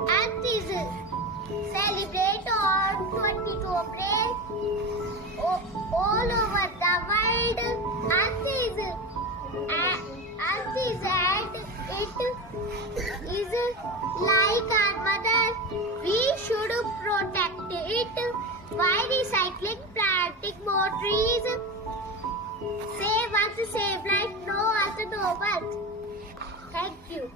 Earth is celebrated on 22 April all over the world. Earth is at it is like our mother. We should protect it by recycling, planting more trees. Save Earth, save life. No Earth, no birth. Thank you.